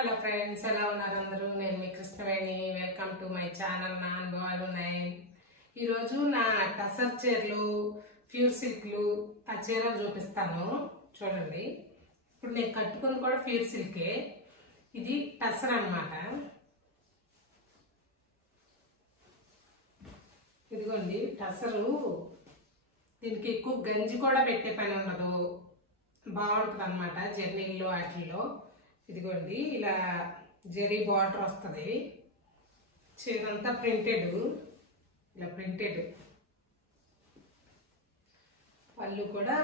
Hello friends, ఎలా ఉన్నారు అందరూ? నేను మీ Krishnaveni. Welcome to my channel నా అనుభవాలు 9. ఈరోజు నా టసర్ చీరలు, ప్యూర్ సిల్క్లు ఆ చీరలు చూపిస్తాను. చూడండి, ఇప్పుడు నేను కట్టుకుని కూడా ప్యూర్ సిల్కే. ఇది టసర్ అన్నమాట. ఇదిగోండి టసరు. దీనికి ఎక్కువ గంజి కూడా పెట్టే పని ఉండదు, బాగుంటుంది అన్నమాట జర్నీల్లో వాటిల్లో. ఇదిగోండి ఇలా జరీ బార్డర్ వస్తుంది. చీరంతా ప్రింటెడ్, ఇలా ప్రింటెడ్. పళ్ళు కూడా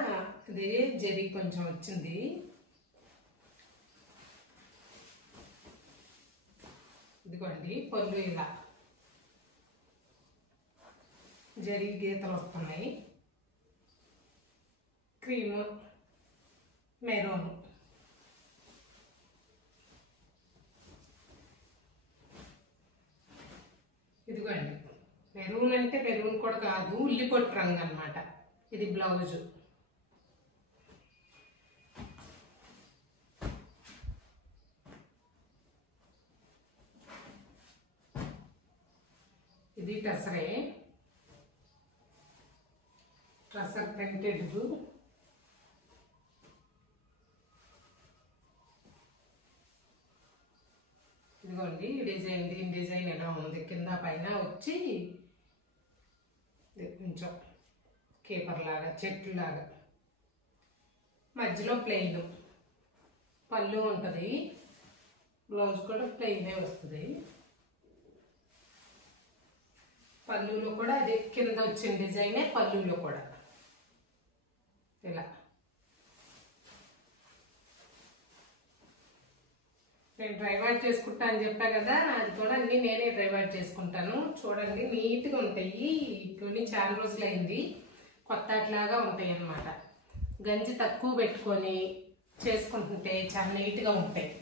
అదే జరీ కొంచెం వచ్చింది. ఇదిగోండి పళ్ళు ఇలా జరీ గీతలు వస్తున్నాయి. Cream, maroon. ఇదిగోండి మెరూన్ అంటే మెరూన్ కూడా కాదు, ఉల్లిపొట్టు రంగు అన్నమాట. ఇది బ్లౌజు. ఇది టసరే, టసర్ ప్రింటెడ్. ఇదిగోండి డిజైన్, దీని డిజైన్ ఎలా ఉంది, కింద పైన వచ్చి కొంచెం కేపర్ లాగా, చెట్లు లాగా, మధ్యలో ప్లెయిన్. పళ్ళు ఉంటుంది, బ్లౌజ్ కూడా ప్లెయినే వస్తుంది. పళ్ళులో కూడా అది కింద వచ్చిన డిజైనే పళ్ళులో కూడా ఇలా. నేను డ్రైవాట్ చేసుకుంటా అని చెప్పా కదా, అది కూడా అన్ని నేనే డ్రైవాట్ చేసుకుంటాను. చూడండి నీట్గా ఉంటాయి. కొన్ని చాలా రోజులైంది, కొత్త అట్లాగా ఉంటాయి అన్నమాట. గంజి తక్కువ పెట్టుకొని చేసుకుంటుంటే చాలా నీట్గా ఉంటాయి.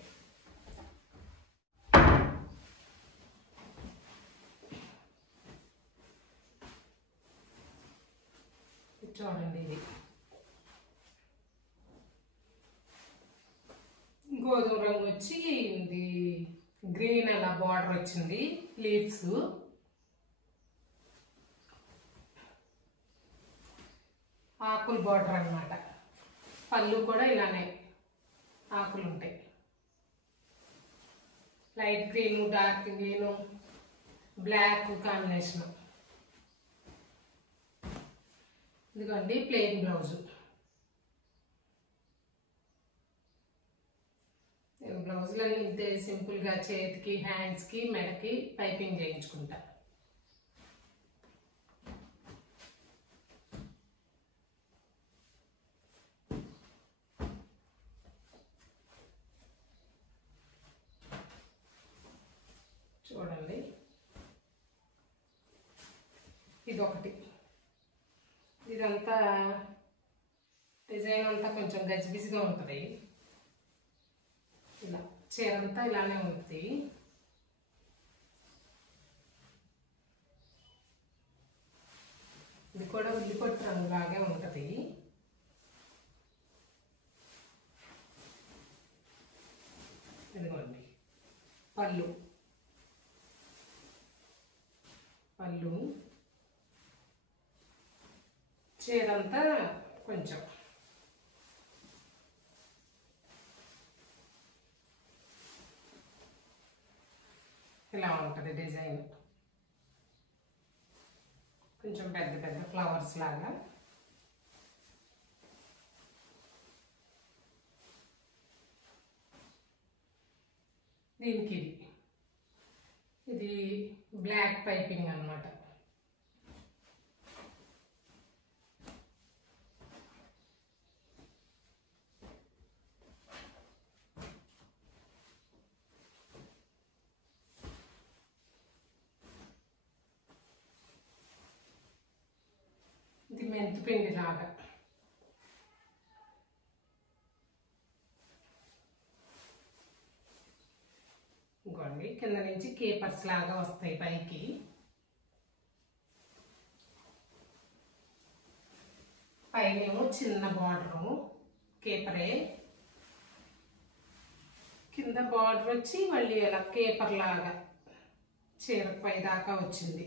చూడండి ఇది గోధుమ రంగు వచ్చి ఇది గ్రీన్ అలా బార్డర్ వచ్చింది, లీవ్స్. ఆకులు బార్డర్ అన్నమాట. పళ్ళు కూడా ఇలానే ఆకులు ఉంటాయి. Light green, dark green, black combination. ఇదిగోండి ప్లెయిన్ బ్లౌజు. బ్లౌజులన్నీ ఇంతే సింపుల్గా చేతికి, హ్యాండ్స్కి, మెడకి పైపింగ్ చేయించుకుంటా. చూడండి ఇదొకటి. ఇదంతా డిజైన్ అంతా కొంచెం గజిబిజిగా ఉంటుంది. ఇలా చీరంతా ఇలానే ఉంటుంది. ఇది కూడా ఉల్లిపొట్టు రంగు లాగే ఉంటుంది. ఇదిగోండి పళ్ళు, పళ్ళు. చీరంతా కొంచెం ఇలా ఉంటుంది డిజైన్. కొంచెం పెద్ద పెద్ద ఫ్లవర్స్ లాగా. దీనికి ఇది బ్లాక్ పైపింగ్ అన్నమాట. ఇది మెంతిపిండి లాగా. ఇంకోండి కింద నుంచి కేపర్స్ లాగా వస్తాయి పైకి. పైనేమో చిన్న బార్డరు, కేపరే. కింద బార్డర్ వచ్చి మళ్ళీ అలా కేపర్ లాగా చీర పై దాకా వచ్చింది.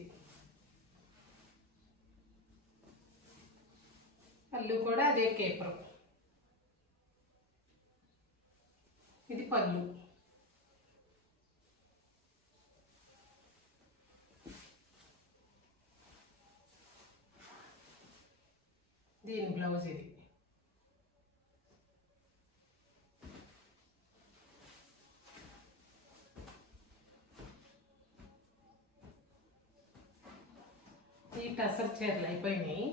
పళ్ళు కూడా అదే కేపర్. ఇది పళ్ళు. దీని బ్లౌజ్ ఇది. ఈ టసర్ చీరలు అయిపోయినాయి.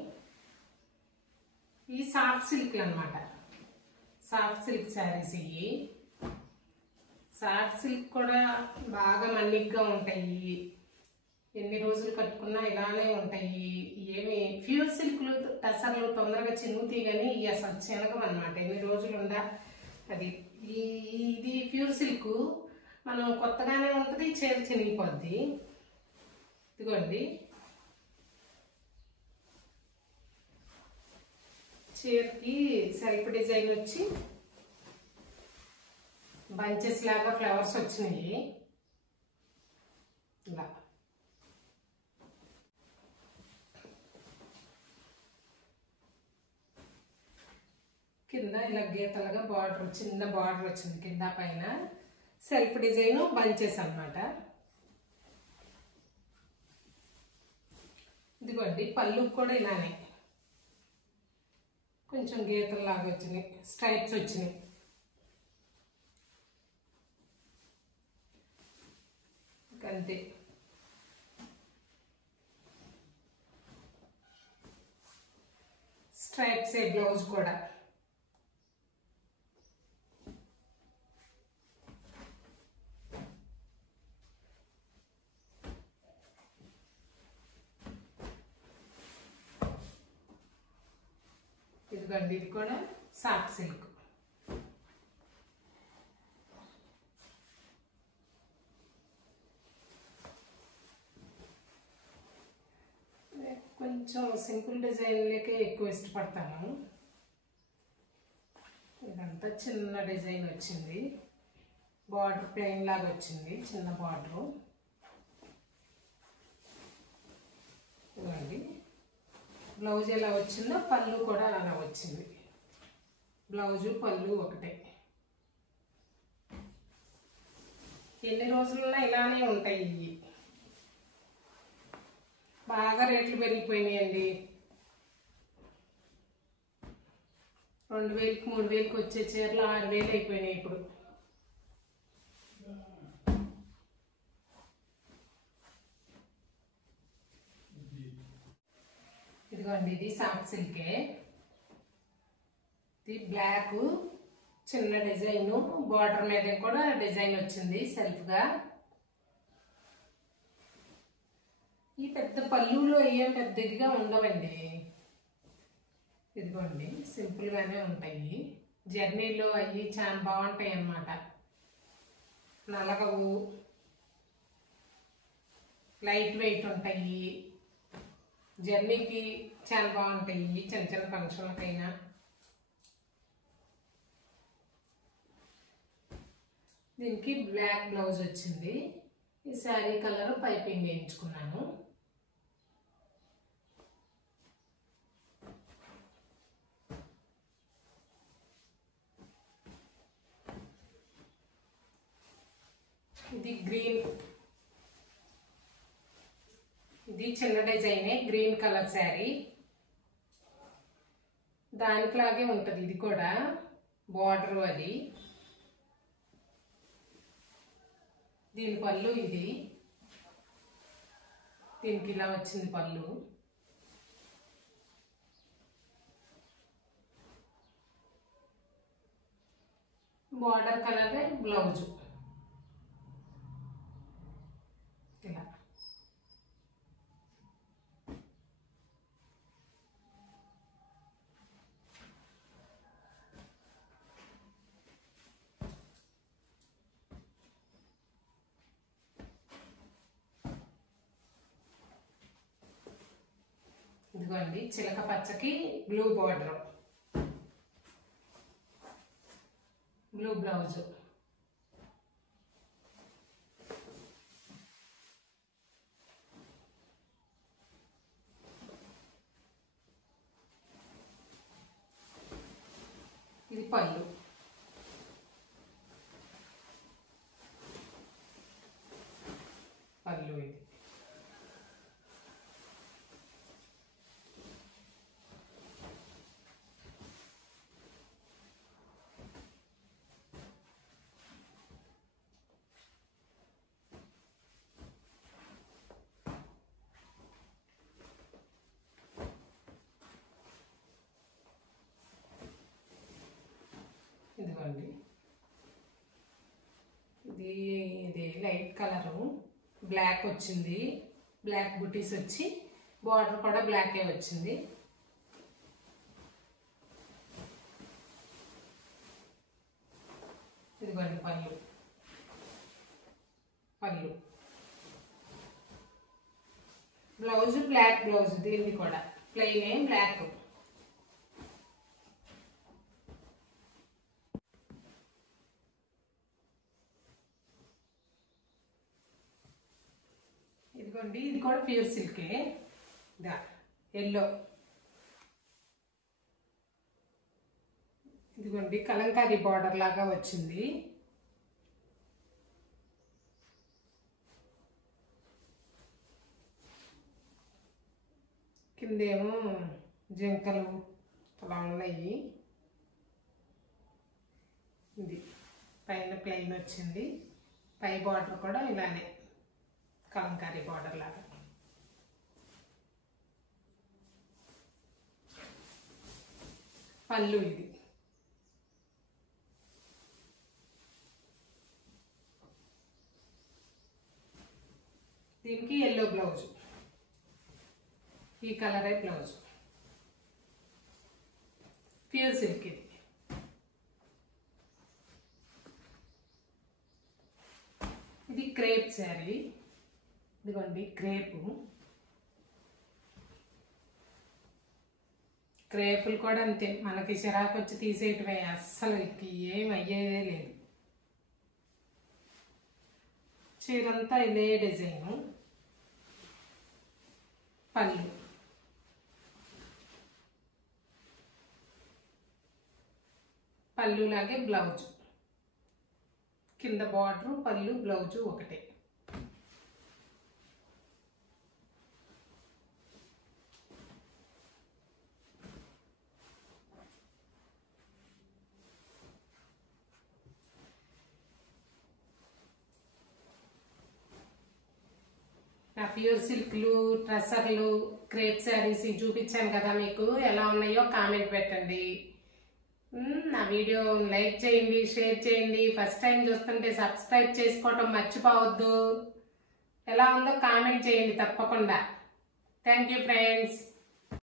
ఈ సాఫ్ట్ సిల్క్లు అనమాట. Soft silk saris. ఇవి సాఫ్ట్ సిల్క్ కూడా బాగా మన్నిగ్గా ఉంటాయి. ఎన్ని రోజులు కట్టుకున్నా ఇలానే ఉంటాయి. ఏమి ప్యూర్ సిల్క్లు టసర్లు తొందరగా చినుగుతాయి, కానీ ఇవి అసలు చినగం అనమాట. ఎన్ని రోజులు ఉందా అది. ఇది ప్యూర్ సిల్క్ మనం కొత్తగానే ఉంటుంది, చీర చినిగిపోద్ది. ఇదిగోండి, చీరకి సెల్ఫ్ డిజైన్ వచ్చి బంచెస్ లాగా ఫ్లవర్స్ వచ్చినాయి. ఇలా కింద ఇలా గీతలుగా బార్డర్, చిన్న బార్డర్ వచ్చింది కింద పైన. సెల్ఫ్ డిజైన్ బంచెస్ అన్నమాట. ఇదిగోండి, పళ్ళు కూడా ఇలానే కొంచెం గీతల్లాగా వచ్చినాయి, స్ట్రైప్స్ వచ్చినాయి. అంతే. స్ట్రైప్స్ బ్లౌజ్ కూడా. ఇదిగోండి, ఇది కూడా సాఫ్ట్ సిల్క్. కొంచెం సింపుల్ డిజైన్లకే ఎక్కువ ఇష్టపడతాను. ఇదంతా చిన్న డిజైన్ వచ్చింది. బార్డర్ ప్లెయిన్ లాగా వచ్చింది, చిన్న బార్డరు. ఇదిగోండి, బ్లౌజ్ ఎలా వచ్చిందో పళ్ళు కూడా అలా వచ్చింది. బ్లౌజు పళ్ళు ఒకటే. ఎన్ని రోజులున్నా ఇలానే ఉంటాయి. ఇవి బాగా రేట్లు పెరిగిపోయినాయండి. 2000కి 3000కి వచ్చే చీరలు 6000 అయిపోయినాయి ఇప్పుడు. ఇదిగోండి, ఇది సాఫ్ట్ సిల్కే. ఇది బ్లాక్ చిన్న డిజైన్, బార్డర్ మీద కూడా డిజైన్ వచ్చింది సెల్ఫ్గా. ఈ పెద్ద పళ్ళులో ఏం పెద్ద ఇదిగా ఉండవండి. ఇదిగోండి, సింపుల్గానే ఉంటాయి. జర్నీలో అవి చాలా బాగుంటాయి అన్నమాట. నలగవు, లైట్ వెయిట్ ఉంటాయి. జర్నీకి చాలా బాగుంటాయి, చిన్న చిన్న ఫంక్షన్లకైనా. దీనికి బ్లాక్ బ్లౌజ్ వచ్చింది. ఈ శారీ కలర్ పైపింగ్ వేయించుకున్నాను. ఇది గ్రీన్, ఇది చిన్న డిజైనే, గ్రీన్ కలర్ శారీ. దానికిలాగే ఉంటుంది ఇది కూడా, బార్డర్ అది. దీని పళ్ళు ఇది. దీనికి ఇలా వచ్చింది పళ్ళు. బార్డర్ కలర్ బ్లౌజు ఇలా. ఇదిగోండి, చిలక పచ్చకి బ్లూ బార్డర్, బ్లూ బ్లౌజ్. ఇది పళ్ళు. పళ్ళు ఇది. ఇదిగోండి, ఇది లైట్ కలరు, బ్లాక్ వచ్చింది, బ్లాక్ బుటీస్ వచ్చి బార్డర్ కూడా బ్లాకే వచ్చింది. ఇదిగోండి పళ్ళు. పళ్ళు బ్లౌజ్ బ్లాక్ బ్లౌజ్, దీన్ని కూడా ప్లెయిన్ బ్లాక్. ఇదిగోండి, ఇది కూడా ప్యూర్ సిల్కే, ఎల్లో. ఇదిగోండి కలంకారీ బార్డర్ లాగా వచ్చింది. కిందేమో జింకలు అలా ఉన్నాయి. ఇది పైన ప్లెయిన్ వచ్చింది, పై బార్డర్ కూడా ఇలానే కలంకారీ బార్డర్ లాగా. పళ్ళు ఇది. దీనికి ఎల్లో బ్లౌజ్, ఈ కలరే బ్లౌజ్. ప్యూర్ సిల్క్ ఇది. ఇది క్రేప్ శారీ. ఇదిగోండి క్రేపు. క్రేపులు కూడా అంతే, మనకి చిరాకు వచ్చి తీసేయటమే, అస్సలు ఏం అయ్యేదే లేదు. చీరంతా ఇదే డిజైను. పళ్ళు. పళ్ళులాగే బ్లౌజ్, కింద బార్డరు పళ్ళు బ్లౌజు ఒకటే. నా ప్యూర్ సిల్క్లు, ట్రెసర్లు, క్రేప్ శారీస్ చూపించాను కదా, మీకు ఎలా ఉన్నాయో కామెంట్ పెట్టండి. నా వీడియో లైక్ చేయండి, షేర్ చేయండి. ఫస్ట్ టైం చూస్తుంటే సబ్స్క్రైబ్ చేసుకోవటం మర్చిపోవద్దు. ఎలా ఉందో కామెంట్ చేయండి తప్పకుండా. Thank you friends.